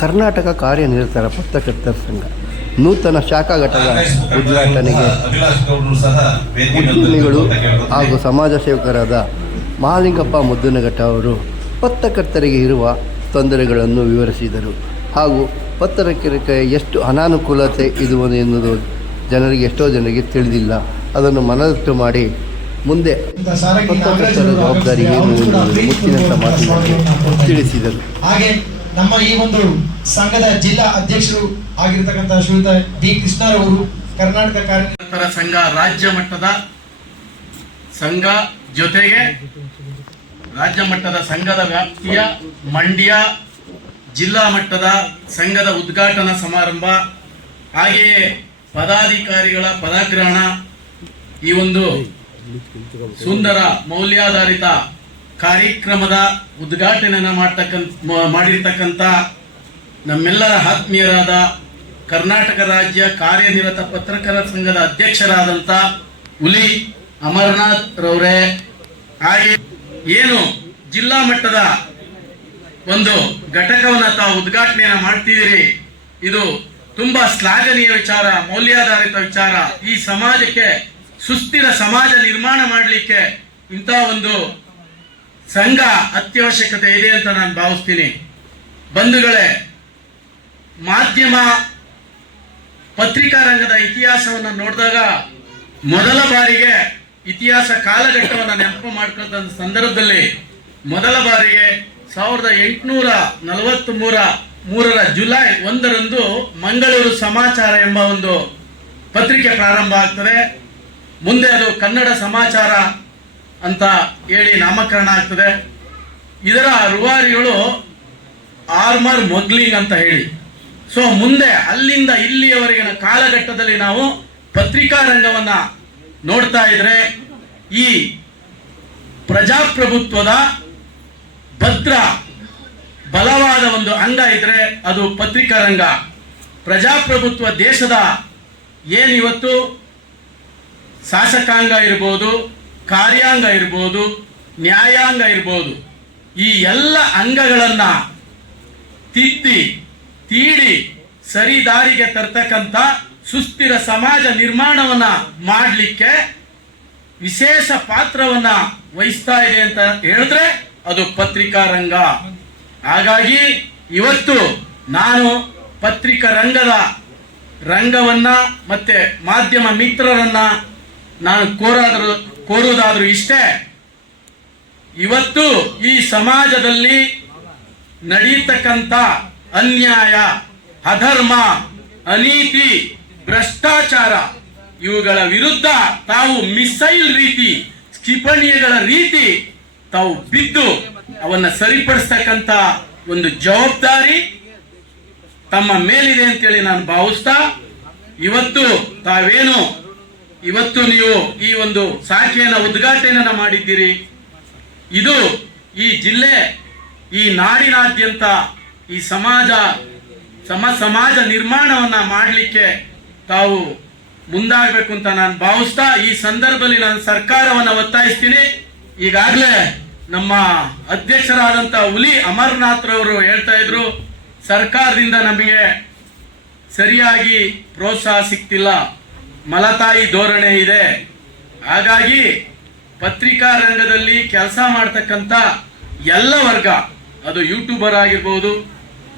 ಕರ್ನಾಟಕ ಕಾರ್ಯನಿರತರ ಪತ್ರಕರ್ತರ ಸಂಘ ನೂತನ ಶಾಖಾ ಘಟಕ ಉದ್ಘಾಟನೆಗೆ ಉದ್ಯಮಿಗಳು ಹಾಗೂ ಸಮಾಜ ಸೇವಕರಾದ ಮಹಾಲಿಂಗಪ್ಪ ಮುದ್ದನಘಟ್ಟ ಅವರು ಪತ್ರಕರ್ತರಿಗೆ ಇರುವ ತೊಂದರೆಗಳನ್ನು ವಿವರಿಸಿದರು. ಹಾಗೂ ಪತ್ರಕರ್ತರಿಗೆ ಎಷ್ಟು ಅನಾನುಕೂಲತೆ ಇದು ಎನ್ನುವುದು ಜನರಿಗೆ ಎಷ್ಟೋ ಜನರಿಗೆ ತಿಳಿದಿಲ್ಲ. ಅದನ್ನು ಮನದಟ್ಟು ಮಾಡಿ ಮುಂದೆ ಪತ್ರಕರ್ತರ ಜವಾಬ್ದಾರಿ ಏನು ಎನ್ನುವುದು ಮುಚ್ಚಿನಂತ ಮಾತಿನಲ್ಲಿ ತಿಳಿಸಿದರು. ಹಾಗೆ ನಮ್ಮ ಈ ಒಂದು ಸಂಘದ ಜಿಲ್ಲಾ ಅಧ್ಯಕ್ಷರು ಆಗಿರತಕ್ಕಂಥ ಶ್ರೀಯುತ ಡಿ ಕೃಷ್ಣರವರು ಕರ್ನಾಟಕ ಕಾರ್ಯಕರ್ತರ ಸಂಘ ರಾಜ್ಯ ಮಟ್ಟದ ಸಂಘ ಜೊತೆಗೆ ರಾಜ್ಯ ಮಟ್ಟದ ಸಂಘದ ವ್ಯಾಪ್ತಿಯ ಮಂಡ್ಯ ಜಿಲ್ಲಾ ಮಟ್ಟದ ಸಂಘದ ಉದ್ಘಾಟನಾ ಸಮಾರಂಭ, ಹಾಗೆಯೇ ಪದಾಧಿಕಾರಿಗಳ ಪದಗ್ರಹಣ, ಈ ಒಂದು ಸುಂದರ ಮೌಲ್ಯಾಧಾರಿತ ಕಾರ್ಯಕ್ರಮದ ಉದ್ಘಾಟನೆಯನ್ನು ಮಾಡಿರ್ತಕ್ಕಂಥ ನಮ್ಮೆಲ್ಲರ ಆತ್ಮೀಯರಾದ ಕರ್ನಾಟಕ ರಾಜ್ಯ ಕಾರ್ಯನಿರತ ಪತ್ರಕರ್ತರ ಸಂಘದ ಅಧ್ಯಕ್ಷರಾದಂಥ ಹುಲಿ ಅಮರನಾಥ್ ರವರೇ, ಹಾಗೆ ಏನು ಜಿಲ್ಲಾ ಮಟ್ಟದ ಒಂದು ಘಟಕವನ್ನು ತಾವು ಉದ್ಘಾಟನೆಯನ್ನು ಮಾಡ್ತಿದ್ದೀರಿ, ಇದು ತುಂಬಾ ಶ್ಲಾಘನೀಯ ವಿಚಾರ, ಮೌಲ್ಯಾಧಾರಿತ ವಿಚಾರ. ಈ ಸಮಾಜಕ್ಕೆ ಸುಸ್ಥಿರ ಸಮಾಜ ನಿರ್ಮಾಣ ಮಾಡಲಿಕ್ಕೆ ಇಂಥ ಒಂದು ಸಂಘ ಅತ್ಯವಶ್ಯಕತೆ ಇದೆ ಅಂತ ನಾನು ಭಾವಿಸ್ತೀನಿ. ಬಂಧುಗಳೇ, ಮಾಧ್ಯಮ ಪತ್ರಿಕಾ ರಂಗದ ಇತಿಹಾಸವನ್ನು ನೋಡಿದಾಗ ಮೊದಲ ಬಾರಿಗೆ ಇತಿಹಾಸ ಕಾಲಘಟ್ಟವನ್ನು ನೆನಪು ಮಾಡ್ಕೊಂಡ ಸಂದರ್ಭದಲ್ಲಿ ಮೊದಲ ಬಾರಿಗೆ 1843 ಜುಲೈ 1 ಮಂಗಳೂರು ಸಮಾಚಾರ ಎಂಬ ಒಂದು ಪತ್ರಿಕೆ ಪ್ರಾರಂಭ ಆಗ್ತದೆ. ಮುಂದೆ ಅದು ಕನ್ನಡ ಸಮಾಚಾರ ಅಂತ ಹೇಳಿ ನಾಮಕರಣ ಆಗ್ತದೆ. ಇದರ ರೂವಾರಿಗಳು ಆರ್ಮರ್ ಮೊಗ್ಲಿಂಗ್ ಅಂತ ಹೇಳಿ. ಸೊ ಮುಂದೆ ಅಲ್ಲಿಂದ ಇಲ್ಲಿಯವರೆಗಿನ ಕಾಲಘಟ್ಟದಲ್ಲಿ ನಾವು ಪತ್ರಿಕಾ ರಂಗವನ್ನ ನೋಡ್ತಾ ಇದ್ರೆ ಈ ಪ್ರಜಾಪ್ರಭುತ್ವದ ಭದ್ರ ಬಲವಾದ ಒಂದು ಅಂಗ ಇದ್ರೆ ಅದು ಪತ್ರಿಕಾ ರಂಗ. ಪ್ರಜಾಪ್ರಭುತ್ವ ದೇಶದ ಏನಿವತ್ತು ಶಾಸಕಾಂಗ ಇರ್ಬೋದು, ಕಾರ್ಯಾಂಗ ಇರ್ಬೋದು, ನ್ಯಾಯಾಂಗ ಇರ್ಬೋದು, ಈ ಎಲ್ಲ ಅಂಗಗಳನ್ನ ತೀಡಿ ಸರಿದಾರಿಗೆ ತರ್ತಕ್ಕಂಥ ಸುಸ್ಥಿರ ಸಮಾಜ ನಿರ್ಮಾಣವನ್ನ ಮಾಡಲಿಕ್ಕೆ ವಿಶೇಷ ಪಾತ್ರವನ್ನ ವಹಿಸ್ತಾ ಇದೆ ಅಂತ ಹೇಳಿದ್ರೆ ಅದು ಪತ್ರಿಕಾ ರಂಗ. ಹಾಗಾಗಿ ಇವತ್ತು ನಾನು ಪತ್ರಿಕಾ ರಂಗವನ್ನ ಮತ್ತೆ ಮಾಧ್ಯಮ ಮಿತ್ರರನ್ನ ನಾನು ಕೋರುವುದಾದ್ರೂ ಇಷ್ಟೇ, ಇವತ್ತು ಈ ಸಮಾಜದಲ್ಲಿ ನಡೆಯತಕ್ಕಂಥ ಅನ್ಯಾಯ, ಅಧರ್ಮ, ಅನೀತಿ, ಭ್ರಷ್ಟಾಚಾರ ಇವುಗಳ ವಿರುದ್ಧ ತಾವು ಮಿಸೈಲ್ ರೀತಿ, ಕ್ಷಿಪಣಿಗಳ ರೀತಿ ತಾವು ಬಿದ್ದು ಅವನ್ನ ಸರಿಪಡಿಸ್ತಕ್ಕಂಥ ಒಂದು ಜವಾಬ್ದಾರಿ ತಮ್ಮ ಮೇಲಿದೆ ಅಂತೇಳಿ ನಾನು ಭಾವಿಸ್ತಾ, ಇವತ್ತು ನೀವು ಈ ಒಂದು ಶಾಖೆಯನ್ನು ಉದ್ಘಾಟನೆಯನ್ನು ಮಾಡಿದ್ದೀರಿ. ಇದು ಈ ಜಿಲ್ಲೆ, ಈ ನಾಡಿನಾದ್ಯಂತ ಈ ಸಮಾಜ ನಿರ್ಮಾಣವನ್ನ ಮಾಡಲಿಕ್ಕೆ ತಾವು ಮುಂದಾಗಬೇಕು ಅಂತ ನಾನು ಭಾವಿಸ್ತಾ, ಈ ಸಂದರ್ಭದಲ್ಲಿ ನಾನು ಸರ್ಕಾರವನ್ನು ಒತ್ತಾಯಿಸ್ತೀನಿ. ಈಗಾಗಲೇ ನಮ್ಮ ಅಧ್ಯಕ್ಷರಾದಂಥ ಹುಲಿ ಅಮರನಾಥ್ ರವರು ಹೇಳ್ತಾ ಇದ್ರು, ಸರ್ಕಾರದಿಂದ ನಮಗೆ ಸರಿಯಾಗಿ ಪ್ರೋತ್ಸಾಹ ಸಿಗ್ತಿಲ್ಲ, ಮಲತಾಯಿ ಧೋರಣೆ ಇದೆ. ಹಾಗಾಗಿ ಪತ್ರಿಕಾ ರಂಗದಲ್ಲಿ ಕೆಲಸ ಮಾಡ್ತಕ್ಕಂಥ ಎಲ್ಲ ವರ್ಗ, ಅದು ಯೂಟ್ಯೂಬರ್ ಆಗಿರ್ಬೋದು,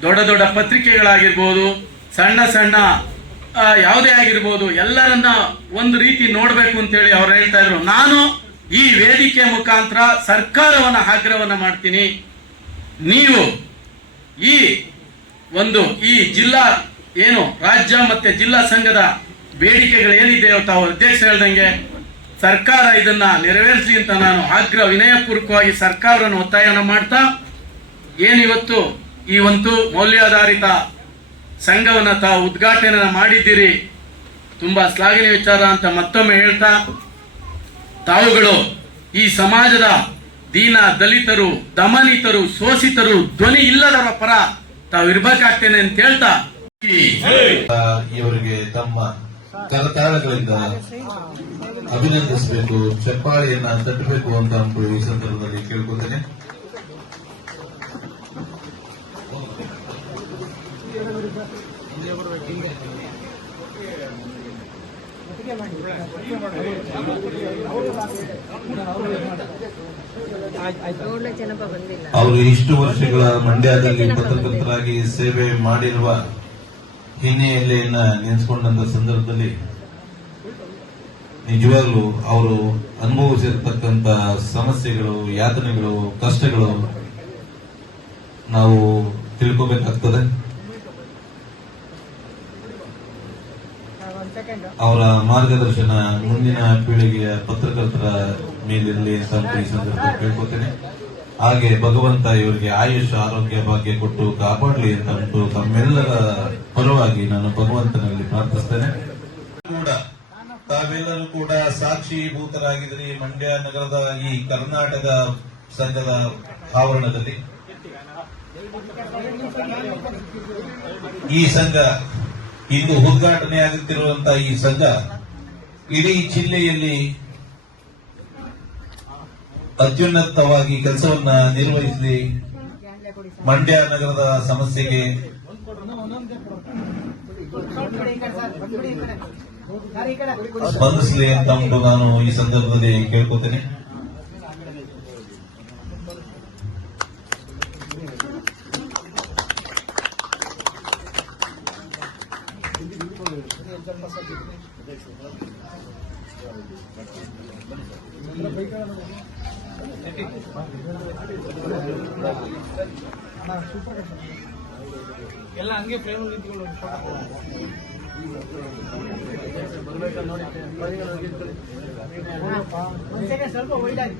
ದೊಡ್ಡ ದೊಡ್ಡ ಪತ್ರಿಕೆಗಳಾಗಿರ್ಬೋದು, ಸಣ್ಣ ಯಾವುದೇ ಆಗಿರ್ಬೋದು, ಎಲ್ಲರನ್ನ ಒಂದು ರೀತಿ ನೋಡಬೇಕು ಅಂತೇಳಿ ಅವ್ರು ಹೇಳ್ತಾ ಇದ್ರು. ನಾನು ಈ ವೇದಿಕೆ ಮುಖಾಂತರ ಸರ್ಕಾರವನ್ನ ಆಗ್ರಹವನ್ನ ಮಾಡ್ತೀನಿ, ನೀವು ಈ ಜಿಲ್ಲಾ ಏನು ರಾಜ್ಯ ಮತ್ತೆ ಜಿಲ್ಲಾ ಸಂಘದ ಬೇಡಿಕೆಗಳು ಏನಿದೆಯೋ ತಾವು ಅಧ್ಯಕ್ಷ ಹೇಳ್ದಂಗೆ ಸರ್ಕಾರ ಇದನ್ನ ನೆರವೇರಿಸಲಿ ಅಂತ ನಾನು ವಿನಯಪೂರ್ವಕವಾಗಿ ಸರ್ಕಾರವನ್ನು ಒತ್ತಾಯವನ್ನು ಮಾಡ್ತಾ, ಏನಿವತ್ತು ಈ ಒಂದು ಮೌಲ್ಯಾಧಾರಿತ ಸಂಘವನ್ನು ತಾವು ಉದ್ಘಾಟನೆ ಮಾಡಿದ್ದೀರಿ, ತುಂಬಾ ಶ್ಲಾಘನೀಯ ವಿಚಾರ ಅಂತ ಮತ್ತೊಮ್ಮೆ ಹೇಳ್ತಾ, ತಾವುಗಳು ಈ ಸಮಾಜದ ದೀನ ದಲಿತರು, ದಮನಿತರು, ಶೋಷಿತರು, ಧ್ವನಿ ಇಲ್ಲದವರ ಪರ ತಾವು ಇರ್ಬೇಕಾಗ್ತೇನೆ ಅಂತ ಹೇಳ್ತಾ ಇವರಿಗೆ ತಮ್ಮ ಕರತಾಳಗಳಿಂದ ಅಭಿನಂದಿಸಬೇಕು, ಚಪ್ಪಾಳಿಯನ್ನ ತಟ್ಟಬೇಕು ಅಂತ ಈ ಸಂದರ್ಭದಲ್ಲಿ ಕೇಳ್ಕೊತೇನೆ. ಅವರು ಇಷ್ಟು ವರ್ಷಗಳ ಮಂಡ್ಯದಲ್ಲಿ ಪತ್ರಕರ್ತರಾಗಿ ಸೇವೆ ಮಾಡಿರುವ ಹಿನ್ನೆಲೆಯಲ್ಲಿ ನೆನೆಸ್ಕೊಂಡಂತ ಸಂದರ್ಭದಲ್ಲಿ ನಿಜವಾಗ್ಲೂ ಅವರು ಅನುಭವಿಸಿರ್ತಕ್ಕಂಥ ಸಮಸ್ಯೆಗಳು, ಯಾತನೆಗಳು, ಕಷ್ಟಗಳು ನಾವು ತಿಳ್ಕೋಬೇಕಾಗ್ತದೆ. ಅವರ ಮಾರ್ಗದರ್ಶನ ಮುಂದಿನ ಪೀಳಿಗೆಯ ಪತ್ರಕರ್ತರ ಮೇಲಿರಲಿ ಅಂತ ಈ ಸಂದರ್ಭ ಕೇಳ್ಕೊತೇನೆ. ಹಾಗೆ ಭಗವಂತ ಇವರಿಗೆ ಆಯುಷ್, ಆರೋಗ್ಯ, ಭಾಗ್ಯ ಕೊಟ್ಟು ಕಾಪಾಡಲಿ ಅಂತ ತಮ್ಮೆಲ್ಲರ ಪರವಾಗಿ ನಾನು ಭಗವಂತನಲ್ಲಿ ಪ್ರಾರ್ಥಿಸ್ತೇನೆ. ಕೂಡ ತಾವೆಲ್ಲರೂ ಕೂಡ ಸಾಕ್ಷೀಭೂತರಾಗಿದ್ರಿ. ಮಂಡ್ಯ ನಗರದ ಈ ಕರ್ನಾಟಕ ಸಂಘದ ಆವರಣದಲ್ಲಿ ಈ ಸಂಘ ಇಂದು ಉದ್ಘಾಟನೆ ಆಗುತ್ತಿರುವಂತಹ ಈ ಸಂಘ ಇಡೀ ಜಿಲ್ಲೆಯಲ್ಲಿ ಅತ್ಯುನ್ನತವಾಗಿ ಕೆಲಸವನ್ನ ನಿರ್ವಹಿಸಲಿ, ಮಂಡ್ಯ ನಗರದ ಸಮಸ್ಯೆಗೆ ಸ್ಪಂದಿಸಲಿ ಅಂತ ನಾನು ಈ ಸಂದರ್ಭದಲ್ಲಿ ಕೇಳ್ಕೊತೇನೆ. ಎಲ್ಲ ಹಂಗೆ ಫ್ರೇಮ್ ಸ್ವಲ್ಪ ಒಳ್ಳೆದಾಗಿ